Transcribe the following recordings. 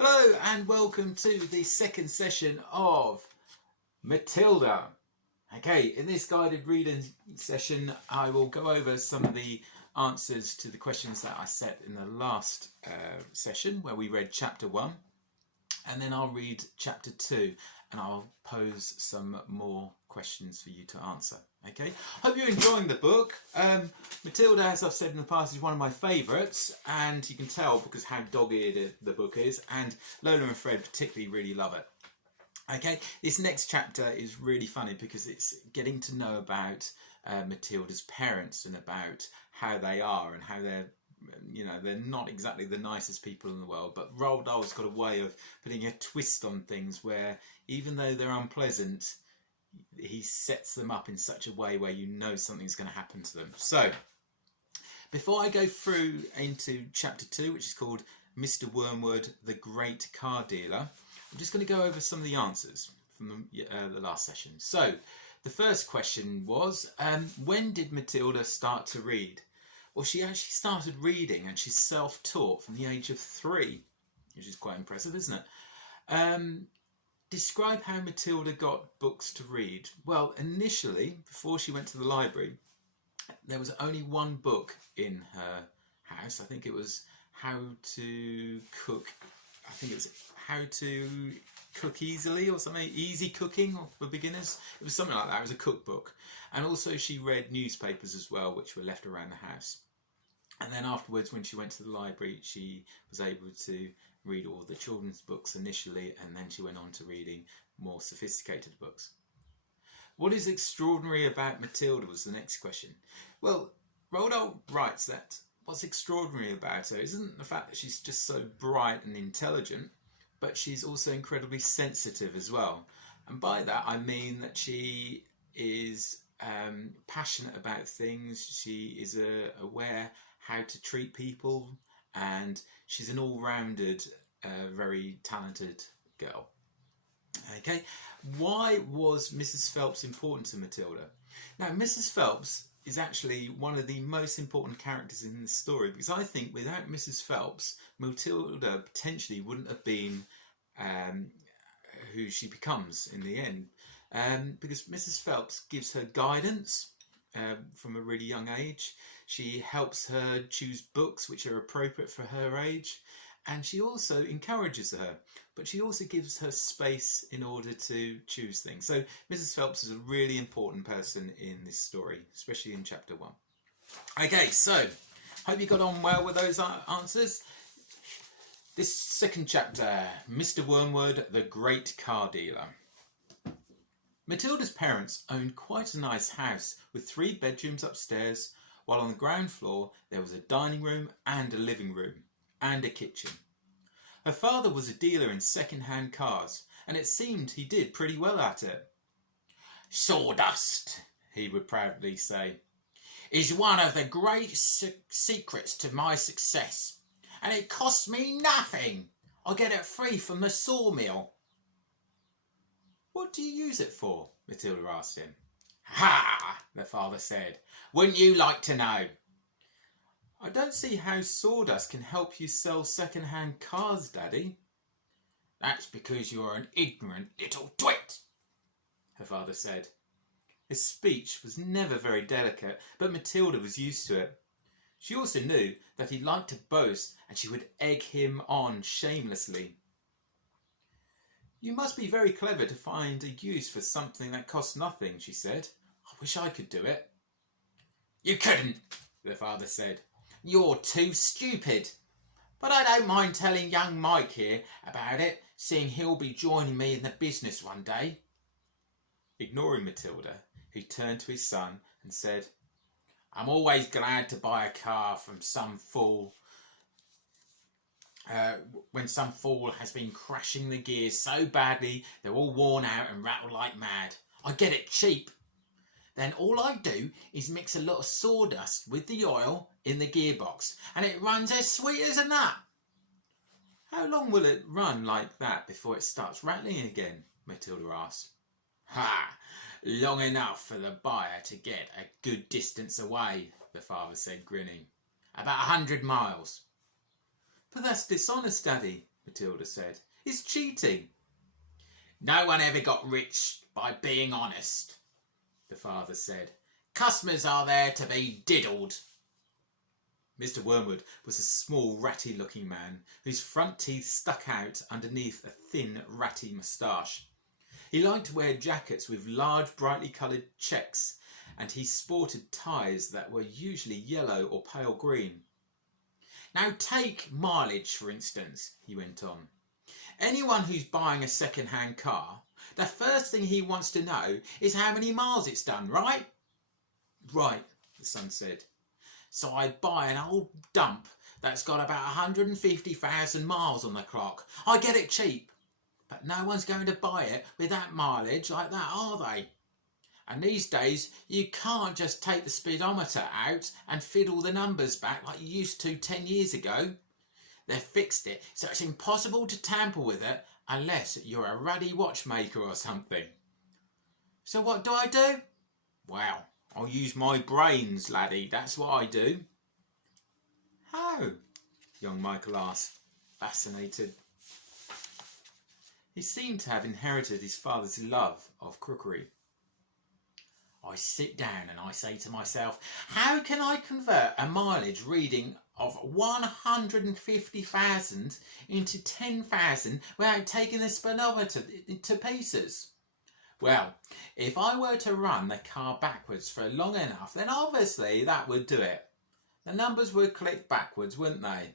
Hello and welcome to the second session of Matilda. Okay, in this guided reading session I will go over some of the answers to the questions that I set in the last session where we read chapter 1, and then I'll read chapter 2 and I'll pose some more questions for you to answer. Okay, hope you're enjoying the book. Matilda, as I've said in the past, is one of my favourites, and you can tell because how dogged the book is, and Lola and Fred particularly really love it. Okay, this next chapter is really funny because it's getting to know about Matilda's parents and about how they are and how they're, you know, they're not exactly the nicest people in the world, but Roald Dahl's got a way of putting a twist on things where even though they're unpleasant, he sets them up in such a way where you know something's going to happen to them. So, before I go through into chapter 2, which is called Mr Wormwood, the Great Car Dealer, I'm just going to go over some of the answers from the last session. So, the first question was, when did Matilda start to read? Well, she actually started reading and she's self-taught from the age of 3, which is quite impressive, isn't it? Describe how Matilda got books to read. Well, initially, before she went to the library, there was only one book in her house. I think it was How to Cook. I think it was How to Cook Easily or something. Easy Cooking for Beginners. It was something like that. It was a cookbook. And also she read newspapers as well, which were left around the house. And then afterwards, when she went to the library, she was able to read all the children's books initially, and then she went on to reading more sophisticated books. What is extraordinary about Matilda was the next question. Well, Roald Dahl writes that what's extraordinary about her isn't the fact that she's just so bright and intelligent, but she's also incredibly sensitive as well. And by that I mean that she is passionate about things, she is aware how to treat people, and she's an all-rounded, very talented girl. Okay, why was Mrs Phelps important to Matilda? Now, Mrs Phelps is actually one of the most important characters in the story, because I think without Mrs Phelps, Matilda potentially wouldn't have been who she becomes in the end. Because Mrs Phelps gives her guidance from a really young age. She helps her choose books which are appropriate for her age, and she also encourages her, but she also gives her space in order to choose things. So Mrs Phelps is a really important person in this story, especially in chapter 1. Okay, so hope you got on well with those answers. This second chapter, Mr Wormwood, the Great Car Dealer. Matilda's parents owned quite a nice house with 3 bedrooms upstairs, while on the ground floor there was a dining room and a living room and a kitchen. Her father was a dealer in second-hand cars, and it seemed he did pretty well at it. "Sawdust," he would proudly say, "is one of the great secrets to my success, and it costs me nothing. I get it free from the sawmill." "What do you use it for?" Matilda asked him. "Ha!" the father said. "Wouldn't you like to know?" "I don't see how sawdust can help you sell second-hand cars, Daddy." "That's because you're an ignorant little twit," her father said. His speech was never very delicate, but Matilda was used to it. She also knew that he liked to boast, and she would egg him on shamelessly. "You must be very clever to find a use for something that costs nothing," she said. "I wish I could do it." "You couldn't," the father said. "You're too stupid. But I don't mind telling young Mike here about it, seeing he'll be joining me in the business one day." Ignoring Matilda, he turned to his son and said, "I'm always glad to buy a car from some fool when some fool has been crashing the gears so badly they're all worn out and rattle like mad. I get it cheap. Then all I do is mix a lot of sawdust with the oil in the gearbox, and it runs as sweet as a nut." "How long will it run like that before it starts rattling again?" Matilda asked. "Ha! Long enough for the buyer to get a good distance away," the father said, grinning. "About 100 miles. "But that's dishonest, Daddy," Matilda said. It's cheating. No one ever got rich by being honest, the father said. Customers are there to be diddled. Mr Wormwood was a small, ratty-looking man whose front teeth stuck out underneath a thin, ratty moustache. He liked to wear jackets with large, brightly coloured checks, and he sported ties that were usually yellow or pale green. Now take mileage, for instance, he went on. Anyone who's buying a second-hand car, the first thing he wants to know is how many miles it's done, right? Right, the son said. So I buy an old dump that's got about 150,000 miles on the clock. I get it cheap, but no one's going to buy it with that mileage like that, are they? And these days, you can't just take the speedometer out and fiddle the numbers back like you used to 10 years ago. They've fixed it, so it's impossible to tamper with it unless you're a ruddy watchmaker or something. So what do I do? Well, I'll use my brains, laddie, that's what I do. How? Young Michael asked, fascinated. He seemed to have inherited his father's love of cookery. I sit down and I say to myself, how can I convert a mileage reading of 150,000 into 10,000 without taking the speedometer to pieces? Well, if I were to run the car backwards for long enough, then obviously that would do it. The numbers would click backwards, wouldn't they?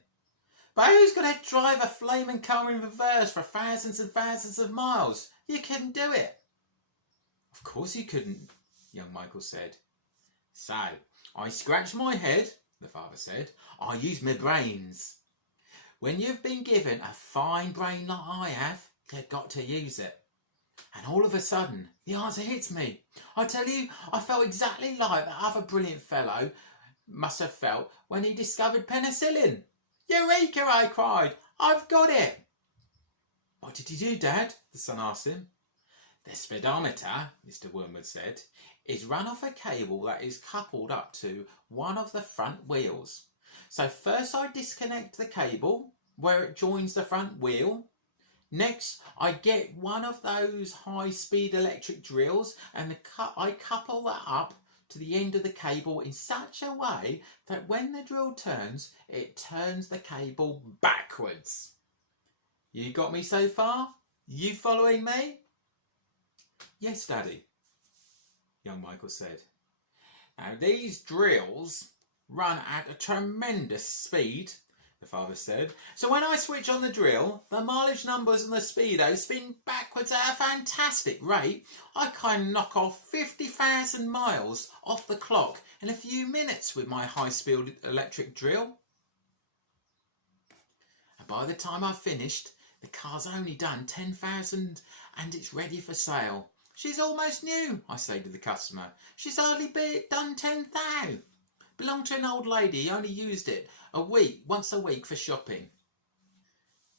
But who's going to drive a flaming car in reverse for thousands and thousands of miles? You couldn't do it. Of course you couldn't, young Michael said. So, I scratch my head, the father said. I use my brains. When you've been given a fine brain like I have, you've got to use it. And all of a sudden, the answer hits me. I tell you, I felt exactly like that other brilliant fellow must have felt when he discovered penicillin. Eureka, I cried. I've got it. What did you do, Dad? The son asked him. The speedometer, Mr Wormwood said, is run off a cable that is coupled up to one of the front wheels. So first I disconnect the cable where it joins the front wheel. Next, I get one of those high-speed electric drills and I couple that up to the end of the cable in such a way that when the drill turns, it turns the cable backwards. You got me so far? You following me? Yes, Daddy, young Michael said. Now, these drills run at a tremendous speed, the father said. So when I switch on the drill, the mileage numbers and the speedo spin backwards at a fantastic rate. I can knock off 50,000 miles off the clock in a few minutes with my high-speed electric drill. And by the time I've finished, the car's only done 10,000 and it's ready for sale. She's almost new, I say to the customer. She's hardly done 10,000. Belonged to an old lady, only used it once a week for shopping.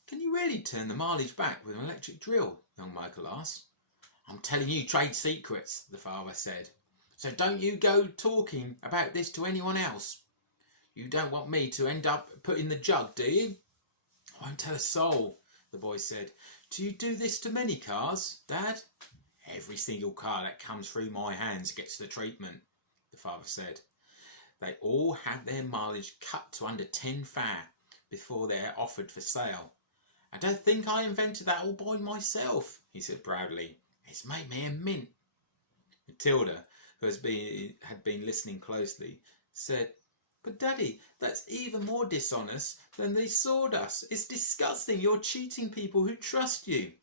Can you really turn the mileage back with an electric drill? Young Michael asked. I'm telling you trade secrets, the father said. So don't you go talking about this to anyone else. You don't want me to end up putting the jug, do you? I won't tell a soul, the boy said. Do you do this to many cars, Dad? Every single car that comes through my hands gets the treatment, the father said. They all have their mileage cut to under 10,000 before they're offered for sale. I don't think I invented that all by myself, he said proudly. It's made me a mint. Matilda, who had been listening closely, said, But Daddy, that's even more dishonest than the sawdust. It's disgusting. You're cheating people who trust you.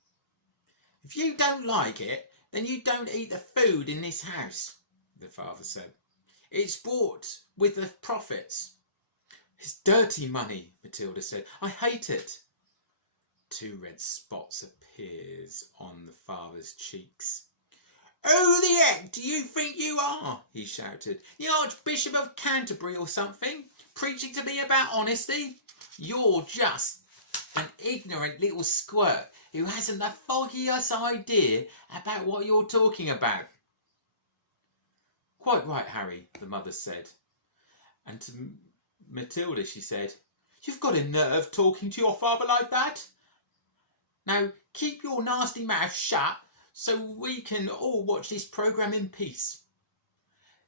If you don't like it, then you don't eat the food in this house, the father said. It's bought with the profits. It's dirty money, Matilda said. I hate it. 2 red spots appears on the father's cheeks. Who the heck do you think you are? He shouted. The Archbishop of Canterbury or something? Preaching to me about honesty? You're just an ignorant little squirt who hasn't the foggiest idea about what you're talking about. Quite right, Harry, the mother said. And to Matilda she said, You've got a nerve talking to your father like that. Now keep your nasty mouth shut so we can all watch this programme in peace.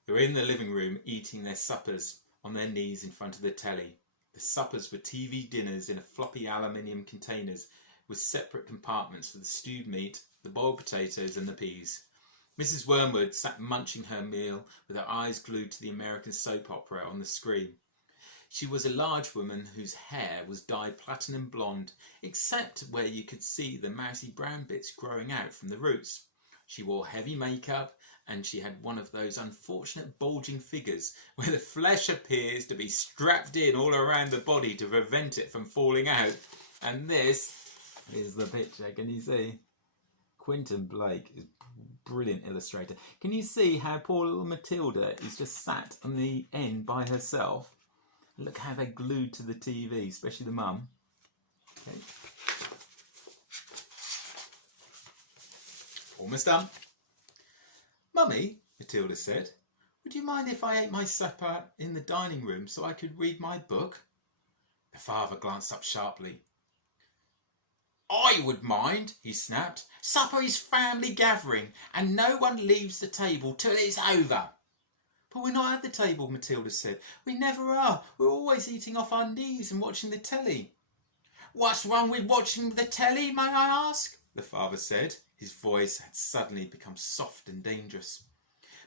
They were in the living room eating their suppers on their knees in front of the telly. The suppers were TV dinners in floppy aluminium containers with separate compartments for the stewed meat, the boiled potatoes and the peas. Mrs Wormwood sat munching her meal with her eyes glued to the American soap opera on the screen. She was a large woman whose hair was dyed platinum blonde, except where you could see the mousy brown bits growing out from the roots. She wore heavy makeup, and she had one of those unfortunate bulging figures where the flesh appears to be strapped in all around the body to prevent it from falling out. And this is the picture. Can you see? Quentin Blake is a brilliant illustrator. Can you see how poor little Matilda is just sat on the end by herself? Look how they're glued to the TV, especially the mum. Okay. Almost done. Mummy, Matilda said, would you mind if I ate my supper in the dining room so I could read my book? The father glanced up sharply. I would mind, he snapped. Supper is family gathering and no one leaves the table till it's over. But we're not at the table, Matilda said. We never are. We're always eating off our knees and watching the telly. What's wrong with watching the telly, may I ask? The father said. His voice had suddenly become soft and dangerous.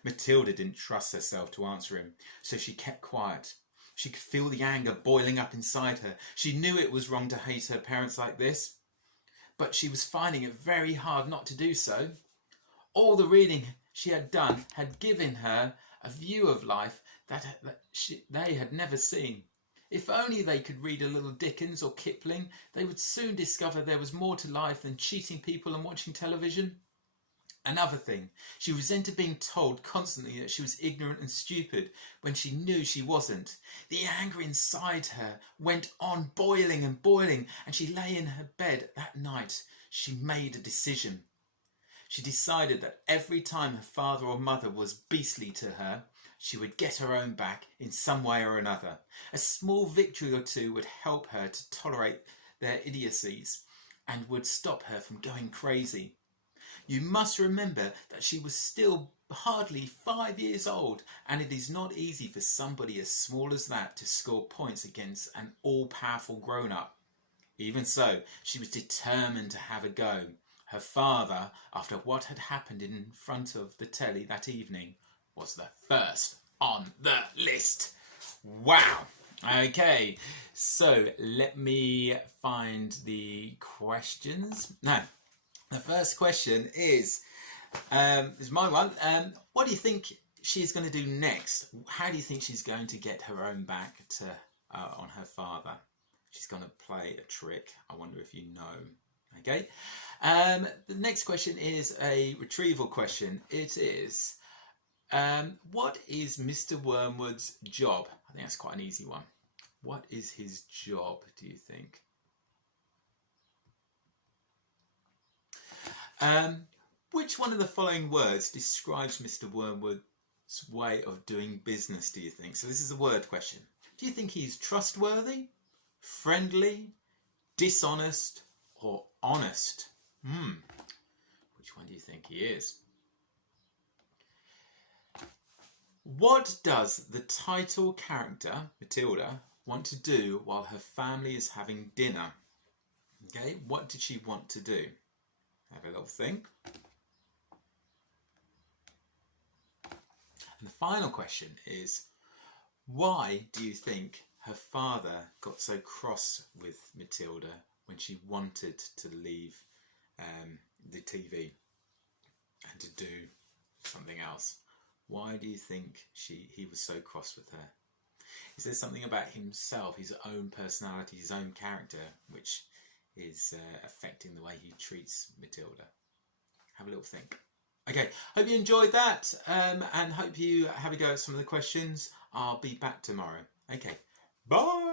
Matilda didn't trust herself to answer him, so she kept quiet. She could feel the anger boiling up inside her. She knew it was wrong to hate her parents like this, but she was finding it very hard not to do so. All the reading she had done had given her a view of life that they had never seen. If only they could read a little Dickens or Kipling, they would soon discover there was more to life than cheating people and watching television. Another thing, she resented being told constantly that she was ignorant and stupid when she knew she wasn't. The anger inside her went on boiling and boiling, and she lay in her bed that night. She made a decision. She decided that every time her father or mother was beastly to her, she would get her own back in some way or another. A small victory or two would help her to tolerate their idiocies and would stop her from going crazy. You must remember that she was still hardly 5 years old, and it is not easy for somebody as small as that to score points against an all-powerful grown-up. Even so, she was determined to have a go. Her father, after what had happened in front of the telly that evening, was the first on the list. Wow. Okay, so let me find the questions. Now, the first question is my one. What do you think she's going to do next? How do you think she's going to get her own back to on her father? She's going to play a trick. I wonder if you know. Okay. The next question is a retrieval question. It is, what is Mr Wormwood's job? I think that's quite an easy one. What is his job, do you think? Which one of the following words describes Mr Wormwood's way of doing business, do you think? So this is a word question. Do you think he's trustworthy, friendly, dishonest, or honest? Which one do you think he is? What does the title character, Matilda, want to do while her family is having dinner? Okay, what did she want to do? Have a little think. And the final question is, why do you think her father got so cross with Matilda when she wanted to leave the TV and to do something else? Why do you think he was so cross with her? Is there something about himself, his own personality, his own character, which is affecting the way he treats Matilda? Have a little think. Okay, hope you enjoyed that, and hope you have a go at some of the questions. I'll be back tomorrow. Okay, bye!